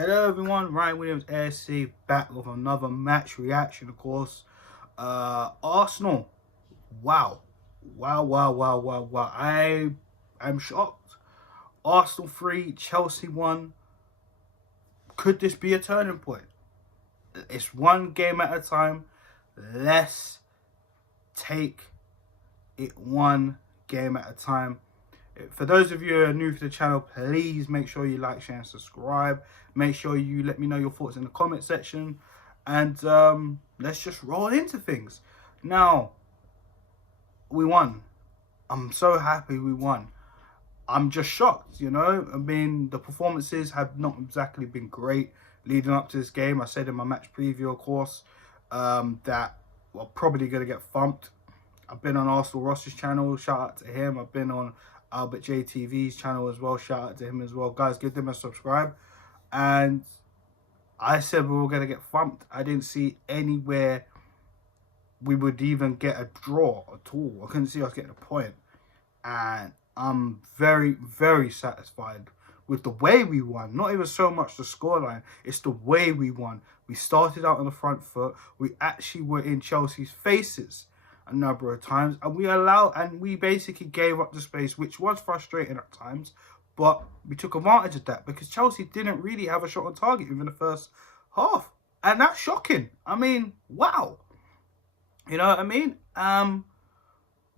Hello everyone, Ryan Williams ASC back with another match reaction, of course. Arsenal, wow. Wow. I am shocked. Arsenal 3, Chelsea 1. Could this be a turning point? It's one game at a time. Let's take it one game at a time. For those of you who are new to the channel, please make sure you like, share, and subscribe. Make sure you let me know your thoughts in the comment section. And let's just roll into things. Now, we won. I'm so happy we won. I'm just shocked, you know. I mean, the performances have not exactly been great leading up to this game. I said in my match preview, of course, that we're probably going to get thumped. I've been on Arsenal Ross's channel. Shout out to him. I've been on Albert JTV's channel as well. Shout out to him as well. Guys, give them a subscribe. And I said we were going to get thumped. I didn't see anywhere we would even get a draw at all. I couldn't see us getting a point. And I'm very satisfied with the way we won. Not even so much the scoreline. It's the way we won. We started out on the front foot. We actually were in Chelsea's faces a number of times, and we basically gave up the space, which was frustrating at times, but we took advantage of that because Chelsea didn't really have a shot on target within the first half, and that's shocking. I mean, wow, you know what I mean?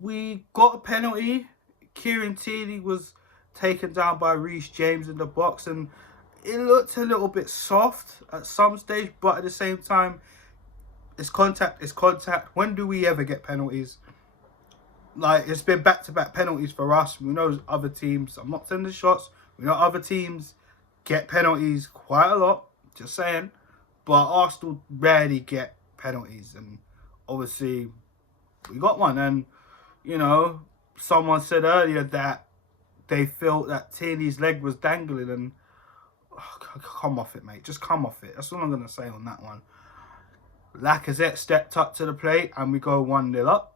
We got a penalty. Tierney was taken down by Reece James in the box, and it looked a little bit soft at some stage, but at the same time, it's contact. When do we ever get penalties? Like, it's been back-to-back penalties for us. We know other teams, I'm not sending shots, we know other teams get penalties quite a lot, just saying. But Arsenal rarely get penalties, and obviously we got one. And, you know, someone said earlier that they felt that Tierney's leg was dangling, and come off it, mate. Just come off it. That's all I'm going to say on that one. Lacazette stepped up to the plate and we go 1-0 up.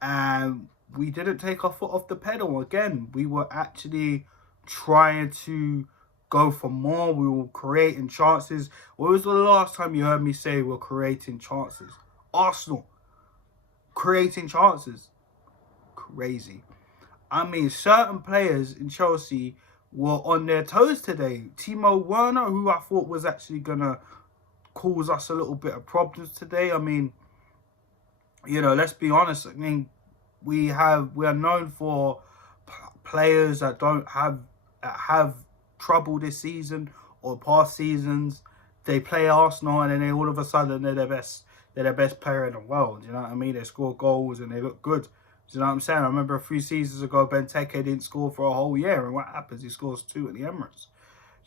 And we didn't take our foot off the pedal. Again, we were actually trying to go for more. We were creating chances. When was the last time you heard me say we're creating chances? Arsenal. Creating chances. Crazy. I mean, certain players in Chelsea were on their toes today. Timo Werner, who I thought was actually going to cause us a little bit of problems today. I mean, you know, let's be honest. I mean, we are known for players that have trouble this season or past seasons. They play Arsenal and then all of a sudden they're the best player in the world. You know what I mean? They score goals and they look good. You know what I'm saying? I remember a few seasons ago, Benteke didn't score for a whole year, and what happens? He scores 2 at the Emirates.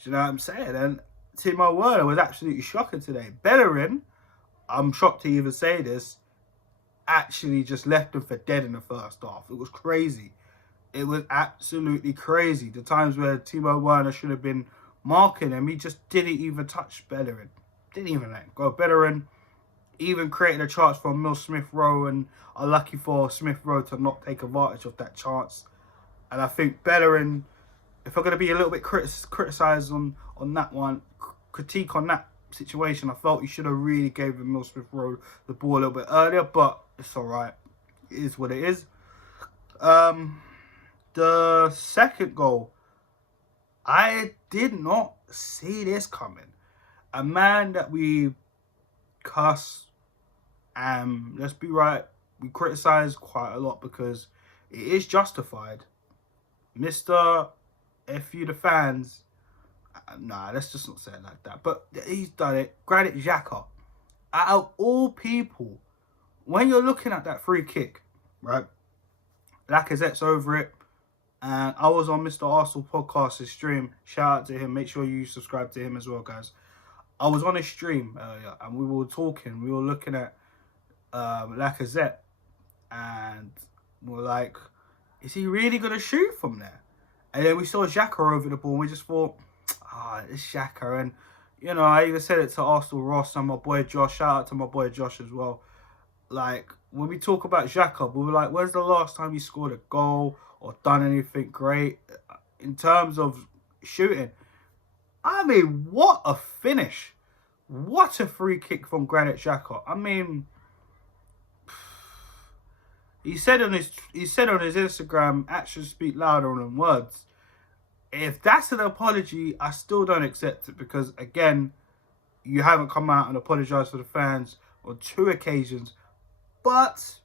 You know what I'm saying? And Timo Werner was absolutely shocking today. Bellerin, I'm shocked to even say this, actually just left him for dead in the first half. It was crazy. It was absolutely crazy. The times where Timo Werner should have been marking him, he just didn't even touch Bellerin. Didn't even let him go. Bellerin even created a chance for Emile Smith-Rowe, and unlucky for Smith-Rowe to not take advantage of that chance. And I think Bellerin, if I'm going to be a little bit criticised on that one, critique on that situation, I felt he should have really gave Emile Smith-Rowe the ball a little bit earlier, but it's all right. It is what it is. The second goal, I did not see this coming. A man that we cuss, and let's be right, we criticise quite a lot because it is justified. Mr. F you the fans. Nah, let's just not say it like that. But he's done it. Granit Xhaka. Out of all people, when you're looking at that free kick, right? Lacazette's over it. And I was on Mr. Arsenal podcast's stream. Shout out to him. Make sure you subscribe to him as well, guys. I was on his stream earlier and we were talking. We were looking at Lacazette. And we're like, is he really going to shoot from there? And then we saw Xhaka over the ball and we just thought, it's Xhaka. And, you know, I even said it to Arsenal Ross and my boy Josh. Shout out to my boy Josh as well. Like, when we talk about Xhaka, we were like, when's the last time he scored a goal or done anything great? In terms of shooting, I mean, what a finish. What a free kick from Granit Xhaka. I mean, he said on his Instagram, actions speak louder than words. If that's an apology, I still don't accept it because, again, you haven't come out and apologised for the fans on 2 occasions. But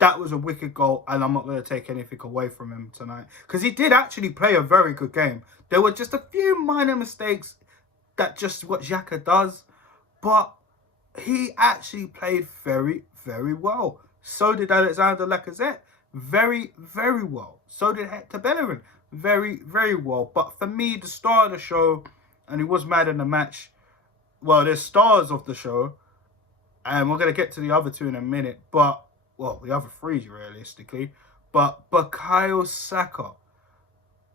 that was a wicked goal, and I'm not going to take anything away from him tonight. Because he did actually play a very good game. There were just a few minor mistakes that just what Xhaka does. But he actually played very, very well. So did Alexander Lacazette. Very, very well. So did Hector Bellerin. Very, very well. But for me, the star of the show, and he was mad in the match. Well, there's stars of the show. And we're going to get to the other 2 in a minute. But, well, the other 3 realistically. But Bukayo Saka.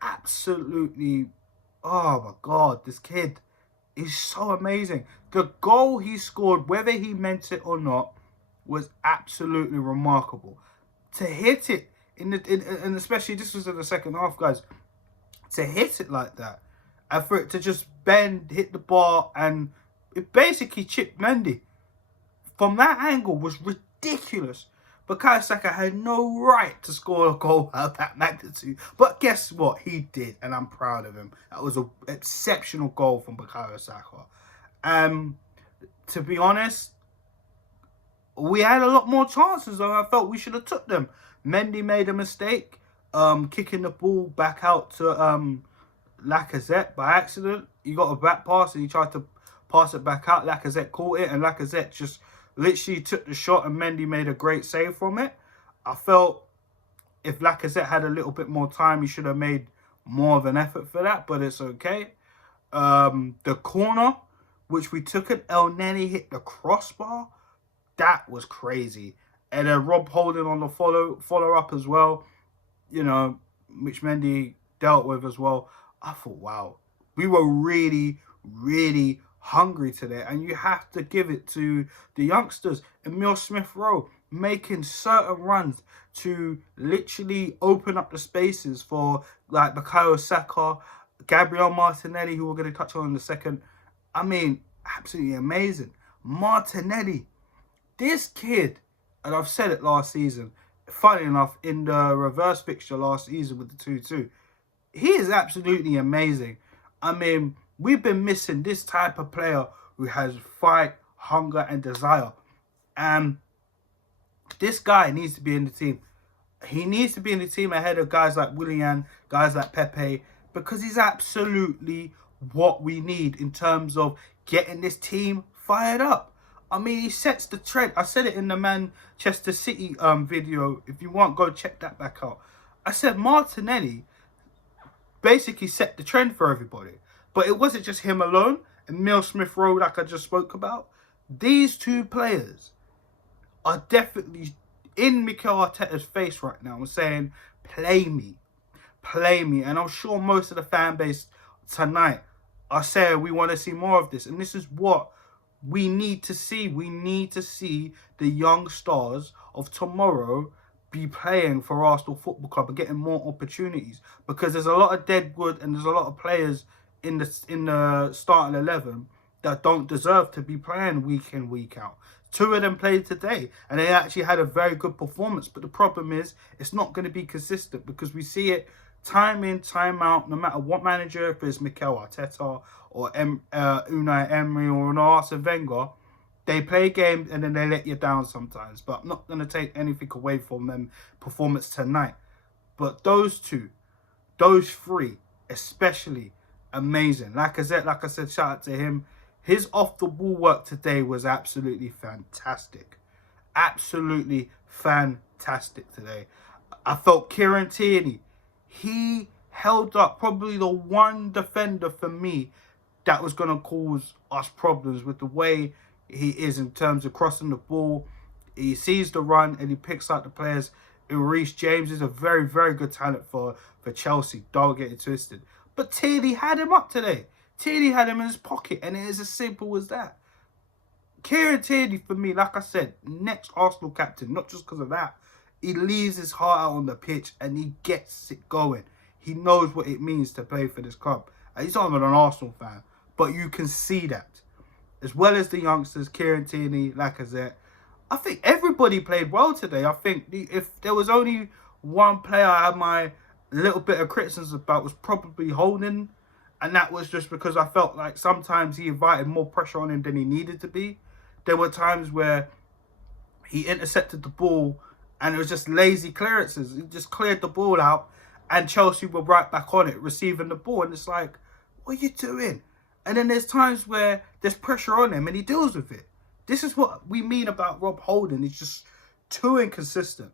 Absolutely. Oh, my God. This kid is so amazing. The goal he scored, whether he meant it or not, was absolutely remarkable. To hit it, and especially this was in the second half, guys, to hit it like that, and for it to just bend, hit the bar, and it basically chipped Mendy. From that angle was ridiculous. Bukayo Saka had no right to score a goal of that magnitude. But guess what? He did, and I'm proud of him. That was an exceptional goal from Bukayo Saka. To be honest, we had a lot more chances, and I felt we should have took them. Mendy made a mistake, kicking the ball back out to Lacazette by accident. He got a back pass, and he tried to pass it back out. Lacazette caught it, and Lacazette just literally took the shot, and Mendy made a great save from it. I felt if Lacazette had a little bit more time, he should have made more of an effort for that, but it's okay. The corner, which we took it, El Neni hit the crossbar. That was crazy. And then Rob Holding on the follow-up as well, you know, which Mendy dealt with as well. I thought, wow, we were really, really hungry today. And you have to give it to the youngsters. Emile Smith-Rowe making certain runs to literally open up the spaces for, like, Bukayo Saka, Gabriel Martinelli, who we're going to touch on in a second. I mean, absolutely amazing. Martinelli, this kid, and I've said it last season, funny enough, in the reverse fixture last season with the 2-2, he is absolutely amazing. I mean, we've been missing this type of player who has fight, hunger, and desire. And this guy needs to be in the team. He needs to be in the team ahead of guys like Willian, guys like Pepe, because he's absolutely what we need in terms of getting this team fired up. I mean, he sets the trend. I said it in the Manchester City video. If you want, go check that back out. I said Martinelli basically set the trend for everybody. But it wasn't just him alone. Emile Smith-Rowe, like I just spoke about. These 2 players are definitely in Mikel Arteta's face right now and saying, play me. Play me. And I'm sure most of the fan base tonight are saying we want to see more of this. And this is what we need to see. We need to see the young stars of tomorrow be playing for Arsenal Football Club and getting more opportunities. Because there's a lot of deadwood and there's a lot of players in the starting 11 that don't deserve to be playing week in, week out. 2 of them played today, and they actually had a very good performance. But the problem is, it's not going to be consistent because we see it time in, time out, no matter what manager, if it's Mikel Arteta or Unai Emery or Arsene Wenger, they play games and then they let you down sometimes. But I'm not going to take anything away from them performance tonight. But those 2, those 3, especially amazing. Lacazette, like I said, shout out to him. His off-the-ball work today was absolutely fantastic. Absolutely fantastic today. I felt Kieran Tierney, he held up probably the one defender for me that was going to cause us problems with the way he is in terms of crossing the ball. He sees the run and he picks out the players. Reece James is a very, very good talent for Chelsea. Don't get it twisted. But Tierney had him up today. Tierney had him in his pocket, and it is as simple as that. Kieran Tierney, for me, like I said, next Arsenal captain, not just because of that. He leaves his heart out on the pitch, and he gets it going. He knows what it means to play for this club. And he's not even an Arsenal fan, but you can see that. As well as the youngsters, Kieran Tierney, Lacazette, I think everybody played well today. I think if there was only one player I had my little bit of criticism about, was probably Holding. And that was just because I felt like sometimes he invited more pressure on him than he needed to be. There were times where he intercepted the ball and it was just lazy clearances. He just cleared the ball out and Chelsea were right back on it, receiving the ball. And it's like, what are you doing? And then there's times where there's pressure on him and he deals with it. This is what we mean about Rob Holding. He's just too inconsistent.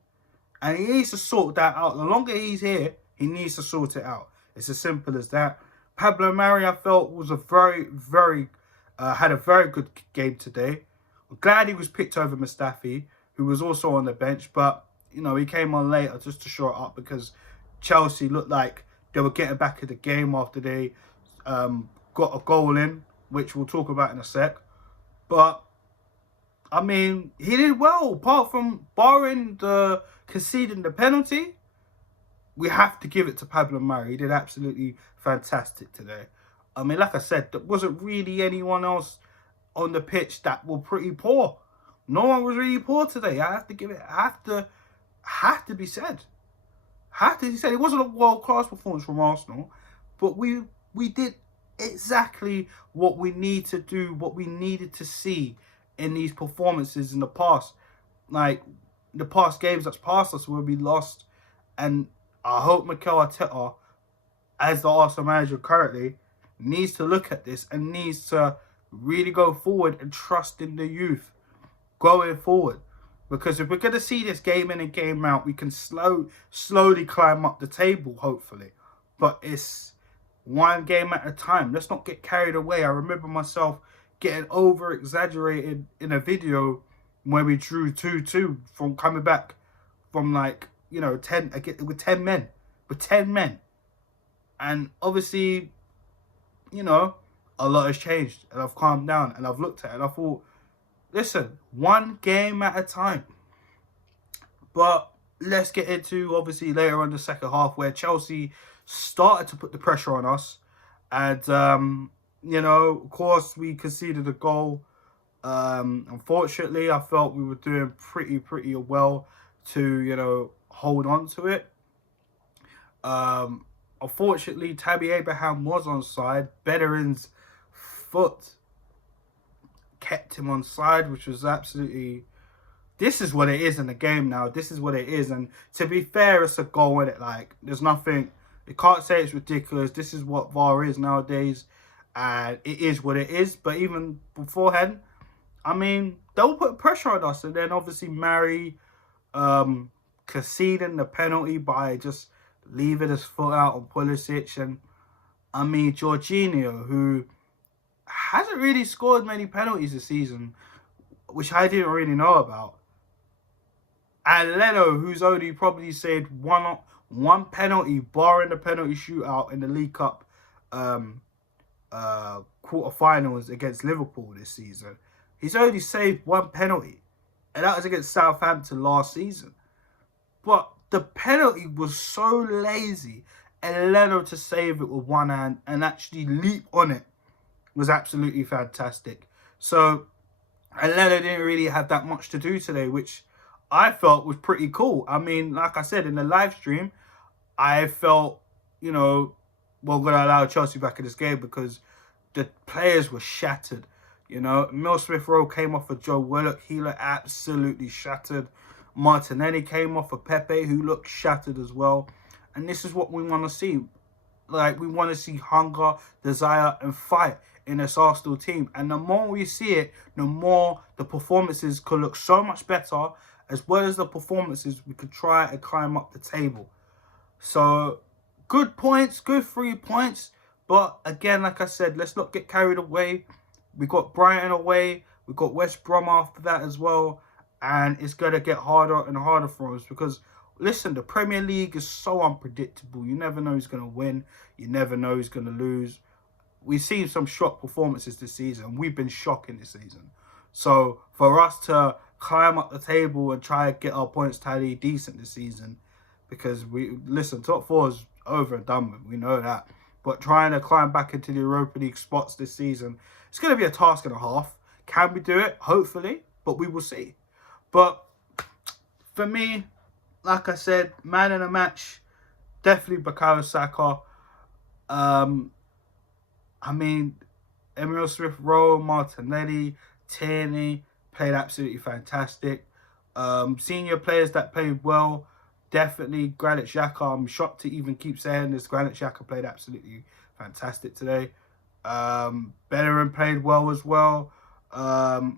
And he needs to sort that out. The longer he's here, he needs to sort it out. It's as simple as that. Pablo Mari, I felt, was had a very good game today. I'm glad he was picked over Mustafi, who was also on the bench. But, you know, he came on later just to shore it up because Chelsea looked like they were getting back in the game after they got a goal in, which we'll talk about in a sec. But, I mean, he did well. Apart from barring the conceding the penalty, we have to give it to Pablo Mari. He did absolutely fantastic today. I mean, like I said, there wasn't really anyone else on the pitch that were pretty poor. No one was really poor today. I have to give it, have to be said. Have to be said. It wasn't a world-class performance from Arsenal, but we did exactly what we need to do, what we needed to see in these performances in the past. Like, the past games that's passed us where we lost. And I hope Mikel Arteta, as the Arsenal manager currently, needs to look at this and needs to really go forward and trust in the youth going forward. Because if we're going to see this game in and game out, we can slowly climb up the table, hopefully. But it's one game at a time. Let's not get carried away. I remember myself getting over-exaggerated in a video where we drew 2-2 from coming back from, like, you know, 10 with 10 men. With 10 men. And obviously, you know, a lot has changed. And I've calmed down and I've looked at it and I thought, listen, one game at a time. But let's get into, obviously, later on the second half where Chelsea started to put the pressure on us. And, you know, of course, we conceded a goal. Unfortunately, I felt we were doing pretty well to, you know, hold on to it. Unfortunately, Tammy Abraham was onside. Bellerin's foot kept him onside, which was absolutely... This is what it is in the game now. This is what it is. And to be fair, it's a goal, in it. Like, there's nothing... You can't say it's ridiculous. This is what VAR is nowadays. And it is what it is. But even beforehand, I mean, they'll put pressure on us. And then obviously Mari conceding the penalty by just leaving his foot out on Pulisic. And I mean, Jorginho, who hasn't really scored many penalties this season, which I didn't really know about. And Leno, who's only probably saved one penalty, barring the penalty shootout in the League Cup quarterfinals against Liverpool this season. He's only saved one penalty, and that was against Southampton last season. But the penalty was so lazy, and Leno to save it with one hand and actually leap on it was absolutely fantastic. So, and Leno didn't really have that much to do today, which I felt was pretty cool. I mean, like I said, in the live stream, I felt, you know, we're going to allow Chelsea back in this game because the players were shattered. You know, Emile Smith-Rowe came off of Joe Willock. He looked absolutely shattered. Martinelli came off of Pepe, who looked shattered as well. And this is what we want to see. Like, we want to see hunger, desire, and fight in this Arsenal team. And the more we see it, the more the performances could look so much better. As well as the performances, we could try and climb up the table. So, good points, good 3 points. But again, like I said, let's not get carried away. We got Brighton away. We got West Brom after that as well. And it's going to get harder and harder for us. Because, listen, the Premier League is so unpredictable. You never know who's going to win. You never know who's going to lose. We've seen some shock performances this season. We've been shocking this season. So, for us to climb up the table and try to get our points tally decent this season, because listen, top 4 is over and done with. We know that. but trying to climb back into the Europa League spots this season, it's going to be a task and a half. Can we do it? Hopefully, but we will see. But for me, like I said, man in the match, definitely Bukayo Saka. I mean, Emile Smith-Rowe, Martinelli, Tierney played absolutely fantastic. Senior players that played well, definitely Granit Xhaka. I'm shocked to even keep saying this. Granit Xhaka played absolutely fantastic today. Bellerin played well as well. It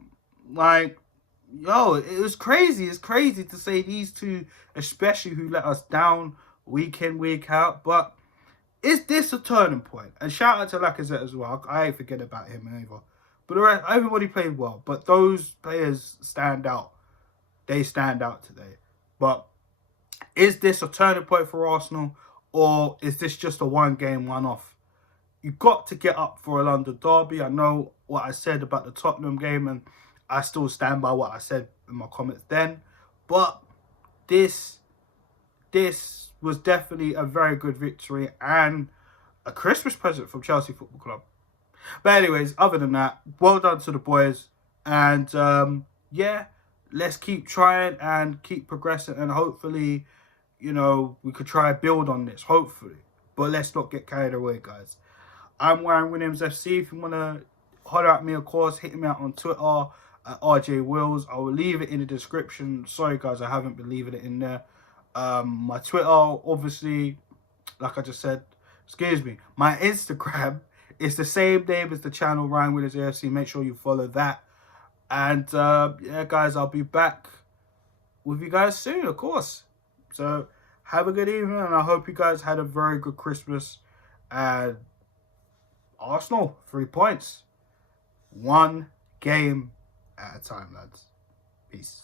was crazy. It's crazy to say these two, especially who let us down week in, week out. But is this a turning point? And shout out to Lacazette as well. I ain't forget about him either. But the rest, everybody played well. But those players stand out. They stand out today. But is this a turning point for Arsenal? Or is this just a one-game, one-off? You've got to get up for a London derby. I know what I said about the Tottenham game, and I still stand by what I said in my comments then. But this was definitely a very good victory and a Christmas present from Chelsea Football Club. But anyways, other than that, well done to the boys. And yeah, let's keep trying and keep progressing. And hopefully, you know, we could try and build on this, hopefully. But let's not get carried away, guys. I'm Warren Williams FC. If you want to holler at me, of course, hit me out on Twitter at RJ Wills. I will leave it in the description. Sorry, guys, I haven't been leaving it in there. My Twitter, obviously, like I just said, excuse me, my Instagram is the same name as the channel, Ryan Williams AFC. Make sure you follow that. And yeah, guys, I'll be back with you guys soon, of course. So have a good evening, and I hope you guys had a very good Christmas. And Arsenal, 3 points. One game at a time, lads. Peace.